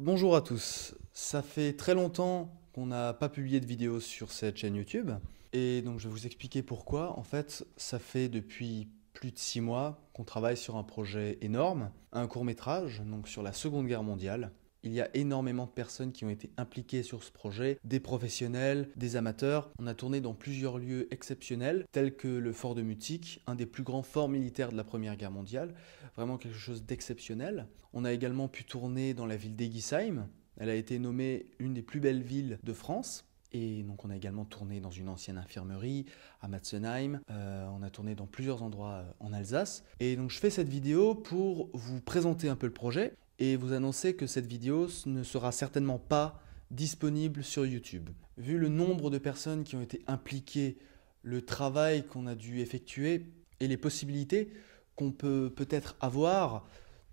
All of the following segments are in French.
Bonjour à tous, ça fait très longtemps qu'on n'a pas publié de vidéo sur cette chaîne YouTube et donc je vais vous expliquer pourquoi. En fait, ça fait depuis plus de 6 mois qu'on travaille sur un projet énorme, un court-métrage donc sur la Seconde Guerre mondiale. Il y a énormément de personnes qui ont été impliquées sur ce projet, des professionnels, des amateurs. On a tourné dans plusieurs lieux exceptionnels, tels que le fort de Mutique, un des plus grands forts militaires de la Première Guerre mondiale, vraiment quelque chose d'exceptionnel. On a également pu tourner dans la ville d'Egisheim. Elle a été nommée l'une des plus belles villes de France. Et donc on a également tourné dans une ancienne infirmerie à Matzenheim, on a tourné dans plusieurs endroits en Alsace. Et donc je fais cette vidéo pour vous présenter un peu le projet et vous annoncer que cette vidéo ne sera certainement pas disponible sur YouTube. Vu le nombre de personnes qui ont été impliquées, le travail qu'on a dû effectuer et les possibilités qu'on peut peut-être avoir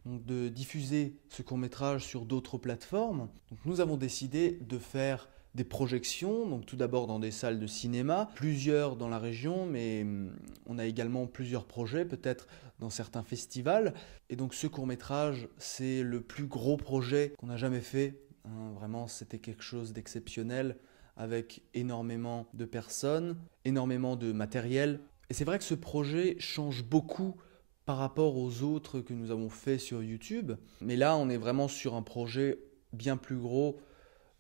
donc de diffuser ce court-métrage sur d'autres plateformes, donc nous avons décidé de faire des projections, donc tout d'abord dans des salles de cinéma, plusieurs dans la région, mais on a également plusieurs projets, peut-être dans certains festivals. Et donc ce court-métrage, c'est le plus gros projet qu'on a jamais fait. Vraiment, c'était quelque chose d'exceptionnel, avec énormément de personnes, énormément de matériel. Et c'est vrai que ce projet change beaucoup par rapport aux autres que nous avons fait sur YouTube. Mais là, on est vraiment sur un projet bien plus gros.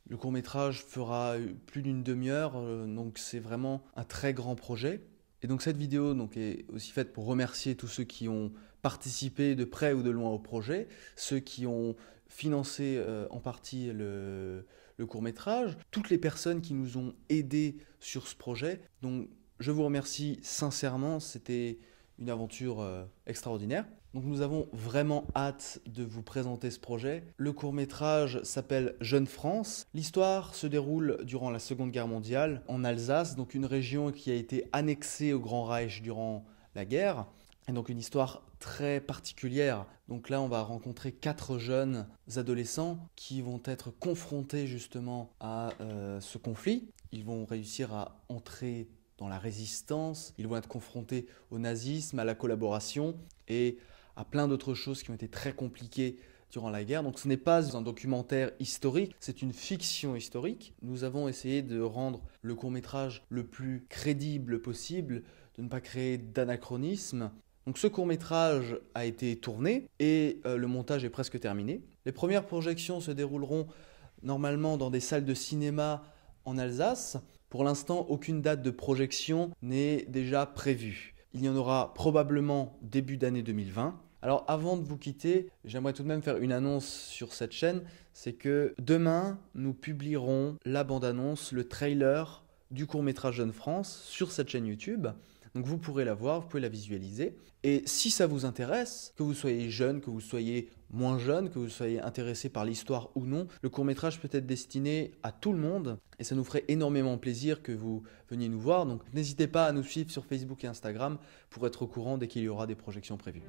Le court-métrage fera plus d'une demi-heure, donc c'est vraiment un très grand projet. Et donc cette vidéo est aussi faite pour remercier tous ceux qui ont participé de près ou de loin au projet, ceux qui ont financé en partie le court-métrage, toutes les personnes qui nous ont aidés sur ce projet. Donc je vous remercie sincèrement, c'était une aventure extraordinaire. Donc nous avons vraiment hâte de vous présenter ce projet. Le court-métrage s'appelle Jeune France. L'histoire se déroule durant la Seconde Guerre mondiale en Alsace, donc une région qui a été annexée au Grand Reich durant la guerre. Et donc une histoire très particulière. Donc là, on va rencontrer 4 jeunes adolescents qui vont être confrontés justement à ce conflit. Ils vont réussir à entrer dans la résistance, ils vont être confrontés au nazisme, à la collaboration et à plein d'autres choses qui ont été très compliquées durant la guerre. Donc ce n'est pas un documentaire historique, c'est une fiction historique. Nous avons essayé de rendre le court-métrage le plus crédible possible, de ne pas créer d'anachronisme. Donc ce court-métrage a été tourné et le montage est presque terminé. Les premières projections se dérouleront normalement dans des salles de cinéma en Alsace. Pour l'instant, aucune date de projection n'est déjà prévue. Il y en aura probablement début d'année 2020. Alors avant de vous quitter, j'aimerais tout de même faire une annonce sur cette chaîne, c'est que demain, nous publierons la bande-annonce, le trailer du court-métrage Jeune France sur cette chaîne YouTube. Donc vous pourrez la voir, vous pouvez la visualiser. Et si ça vous intéresse, que vous soyez jeune, que vous soyez moins jeune, que vous soyez intéressé par l'histoire ou non, le court-métrage peut être destiné à tout le monde et ça nous ferait énormément plaisir que vous veniez nous voir. Donc n'hésitez pas à nous suivre sur Facebook et Instagram pour être au courant dès qu'il y aura des projections prévues.